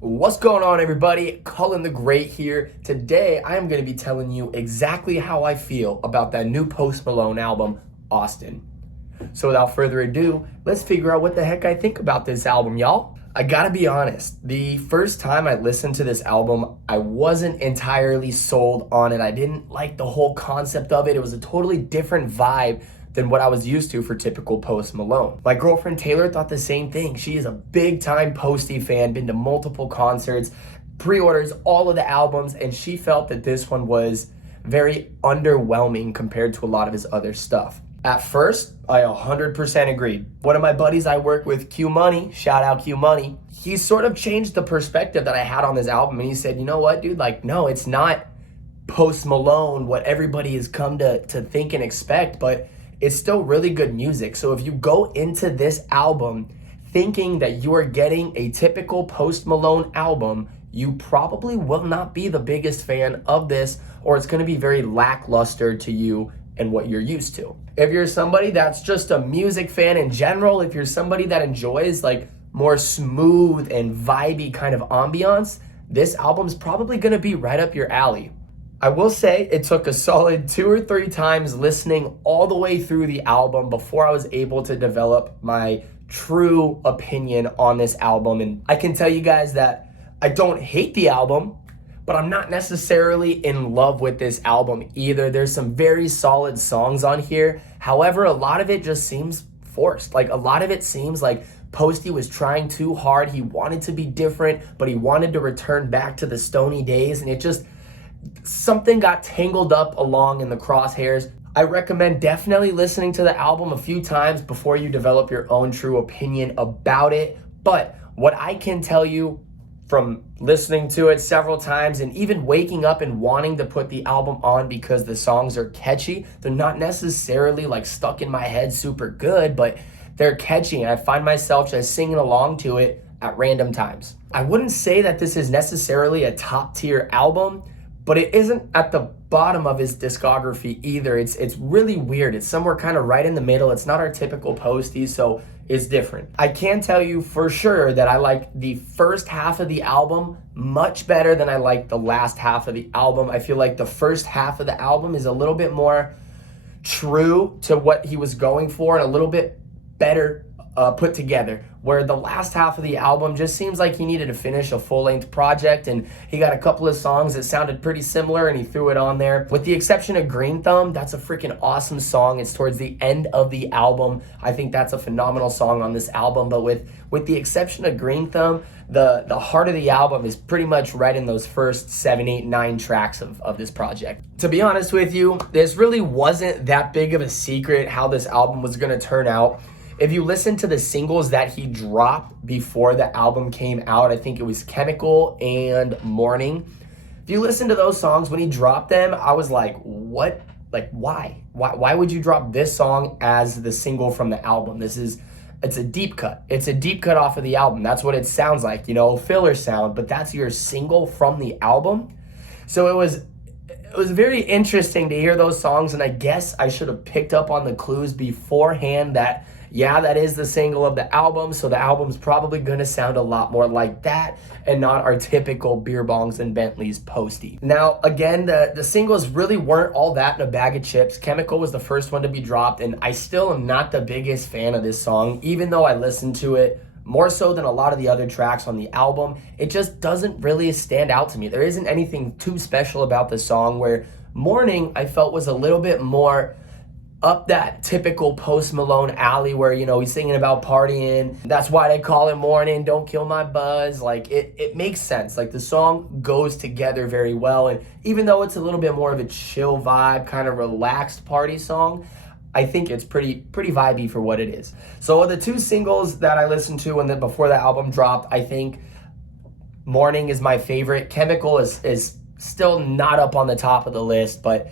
What's going on, everybody? Cullen the Great here. Today, I am going to be telling you exactly how I feel about that new Post Malone album, Austin. So without further ado, let's figure out what the heck I think about this album, y'all. I gotta be honest, the first time I listened to this album, I wasn't entirely sold on it. I didn't like the whole concept of it. It was a totally different vibe than what I was used to for typical Post Malone. My girlfriend Taylor thought the same thing. She is a big time Posty fan, been to multiple concerts, pre-orders all of the albums, and she felt that this one was very underwhelming compared to a lot of his other stuff. At first, I 100% agreed. One of my buddies I work with, Q Money, shout out Q Money, he sort of changed the perspective that I had on this album, and he said, you know what, dude, like, no, it's not Post Malone, what everybody has come to think and expect, but it's still really good music. So if you go into this album thinking that you are getting a typical Post Malone album, you probably will not be the biggest fan of this, or it's going to be very lackluster to you and what you're used to. If you're somebody that's just a music fan in general, if you're somebody that enjoys like more smooth and vibey kind of ambiance, this album's probably going to be right up your alley. I will say it took a solid 2 or 3 times listening all the way through the album before I was able to develop my true opinion on this album. And I can tell you guys that I don't hate the album, but I'm not necessarily in love with this album either. There's some very solid songs on here. However, a lot of it just seems forced. Like, a lot of it seems like Posty was trying too hard. He wanted to be different, but he wanted to return back to the Stony days, and it just, something got tangled up along in the crosshairs. I recommend definitely listening to the album a few times before you develop your own true opinion about it. But what I can tell you from listening to it several times and even waking up and wanting to put the album on because the songs are catchy, they're not necessarily like stuck in my head super good, but they're catchy, and I find myself just singing along to it at random times. I wouldn't say that this is necessarily a top tier album, but it isn't at the bottom of his discography either. It's really weird. It's somewhere kind of right in the middle. It's not our typical Posty, so it's different. I can tell you for sure that I like the first half of the album much better than I like the last half of the album. I feel like the first half of the album is a little bit more true to what he was going for and a little bit better put together, where the last half of the album just seems like he needed to finish a full-length project, and he got a couple of songs that sounded pretty similar and he threw it on there. With the exception of Green Thumb, that's a freaking awesome song. It's towards the end of the album. I think that's a phenomenal song on this album, but with the exception of Green Thumb, the heart of the album is pretty much right in those first 7, 8, 9 tracks of this project. To be honest with you, this really wasn't that big of a secret how this album was going to turn out. If you listen to the singles that he dropped before the album came out, I think it was Chemical and Morning. If you listen to those songs when he dropped them, I was like, what? Like, why? Why would you drop this song as the single from the album? It's a deep cut. It's a deep cut off of the album. That's what it sounds like, you know, filler sound, but that's your single from the album. So it was very interesting to hear those songs, and I guess I should have picked up on the clues beforehand that, yeah, that is the single of the album, so the album's probably gonna sound a lot more like that and not our typical Beer Bongs and Bentleys Posty. Now, again, the singles really weren't all that in a bag of chips. Chemical was the first one to be dropped, and I still am not the biggest fan of this song, even though I listened to it more so than a lot of the other tracks on the album. It just doesn't really stand out to me. There isn't anything too special about the song, where Morning I felt was a little bit more up that typical Post Malone alley where, you know, he's singing about partying. That's why they call it Morning, don't kill my buzz. Like, it makes sense. Like, the song goes together very well. And even though it's a little bit more of a chill vibe, kind of relaxed party song, I think it's pretty vibey for what it is. So of the 2 singles that I listened to and then before the album dropped, I think Morning is my favorite. Chemical is still not up on the top of the list, but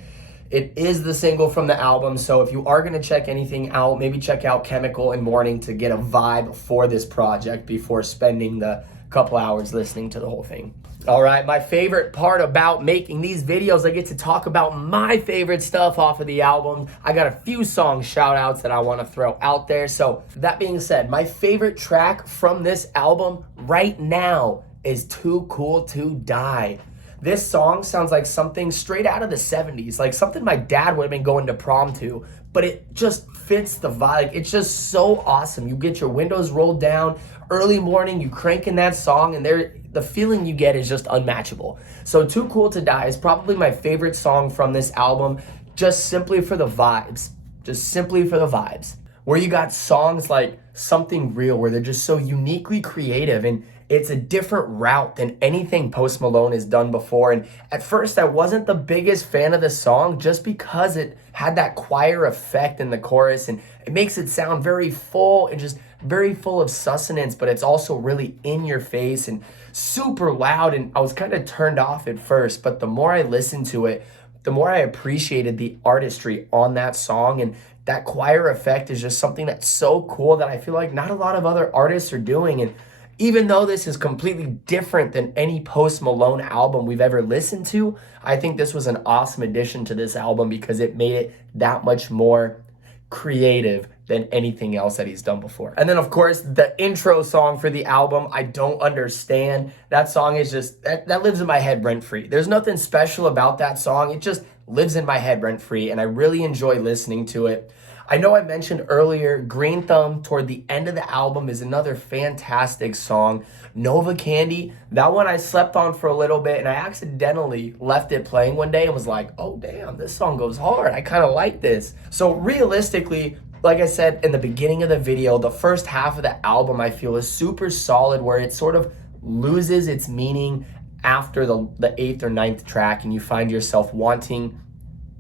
it is the single from the album. So if you are going to check anything out, maybe check out Chemical and Morning to get a vibe for this project before spending the couple hours listening to the whole thing. All right, my favorite part about making these videos, I get to talk about my favorite stuff off of the album. I got a few song shout outs that I want to throw out there. So that being said, my favorite track from this album right now is Too Cool to Die. This song sounds like something straight out of the 70s, like something my dad would have been going to prom to, but it just fits the vibe. Like, it's just so awesome. You get your windows rolled down, early morning, you crank in that song, and the feeling you get is just unmatchable. So Too Cool to Die is probably my favorite song from this album, just simply for the vibes. Just simply for the vibes. Where you got songs like Something Real, where they're just so uniquely creative, and it's a different route than anything Post Malone has done before. And at first, I wasn't the biggest fan of the song just because it had that choir effect in the chorus, and it makes it sound very full and just very full of sustenance, but it's also really in your face and super loud. And I was kind of turned off at first, but the more I listened to it, the more I appreciated the artistry on that song. And that choir effect is just something that's so cool that I feel like not a lot of other artists are doing. And even though this is completely different than any Post Malone album we've ever listened to, I think this was an awesome addition to this album because it made it that much more creative than anything else that he's done before. And then, of course, the intro song for the album, I Don't Understand. That song is just, that lives in my head rent-free. There's nothing special about that song. It just lives in my head rent-free, and I really enjoy listening to it. I know I mentioned earlier, Green Thumb toward the end of the album is another fantastic song. Nova Candy, that one I slept on for a little bit, and I accidentally left it playing one day and was like, oh damn, this song goes hard. I kind of like this. So realistically, like I said in the beginning of the video, the first half of the album I feel is super solid, where it sort of loses its meaning after the eighth or ninth track, and you find yourself wanting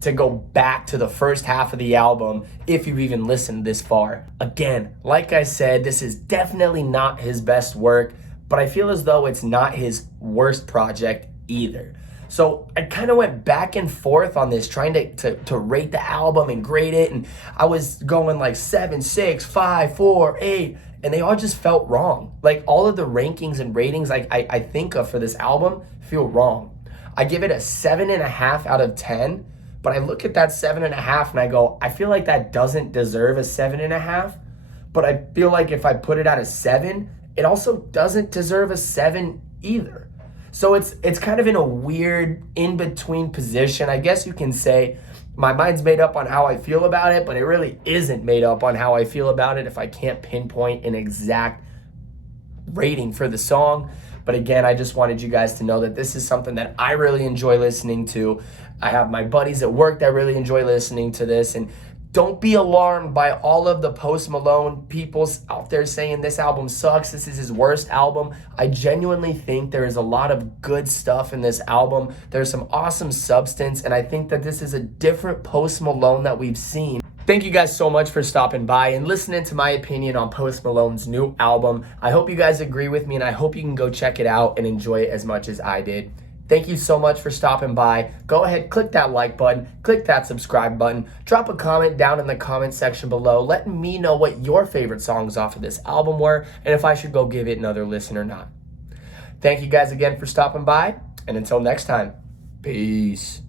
to go back to the first half of the album if you've even listened this far. Again, like I said, this is definitely not his best work, but I feel as though it's not his worst project either. So I kind of went back and forth on this, trying to rate the album and grade it, and I was going like 7, 6, 5, 4, 8, and they all just felt wrong. Like, all of the rankings and ratings I think of for this album feel wrong. I give it a 7.5 out of 10, but I look at that 7.5 and I go, I feel like that doesn't deserve a 7.5, but I feel like if I put it at a 7, it also doesn't deserve a 7 either. So it's kind of in a weird in-between position. I guess you can say my mind's made up on how I feel about it, but it really isn't made up on how I feel about it if I can't pinpoint an exact rating for the song. But again, I just wanted you guys to know that this is something that I really enjoy listening to. I have my buddies at work that really enjoy listening to this. And don't be alarmed by all of the Post Malone people out there saying this album sucks, this is his worst album. I genuinely think there is a lot of good stuff in this album. There's some awesome substance, and I think that this is a different Post Malone that we've seen. Thank you guys so much for stopping by and listening to my opinion on Post Malone's new album. I hope you guys agree with me, and I hope you can go check it out and enjoy it as much as I did. Thank you so much for stopping by. Go ahead, click that like button, click that subscribe button, drop a comment down in the comment section below, letting me know what your favorite songs off of this album were, and if I should go give it another listen or not. Thank you guys again for stopping by, and until next time, peace.